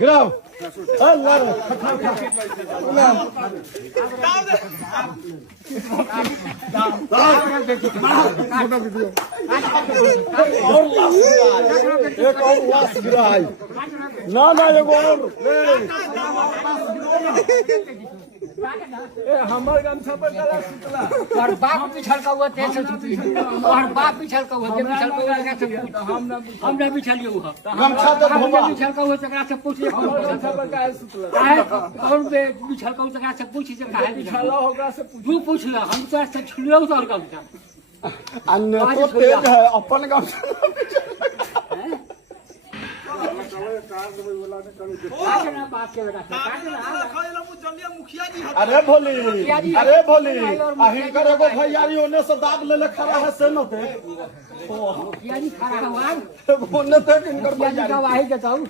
गिराओ अल्लाह एक और लाश गिरा है ना एगो हमारे गमछा पर और बाप पिछल का हुआ तेज से और बाप पिछल का हुआ पिछल का हुआ हम ना पिछल हुआ गमछा तो हम पिछल का हुआ तकरा से पूछिए गमछा पर काहे सुतला काहे और बे पिछल का हुआ तकरा से पूछी से काहे पिछला होगा से तू पूछ ला हम तो से छुलियो तो और गमछा अन्य तो तेज है अपन गमछा अरे भोली अहिंकर एगो भैयारी ओने से दाब ले खड़ा है से न थे यानी खड़ा हुआ ओने तक इनकर भैयारी का वाही बताऊं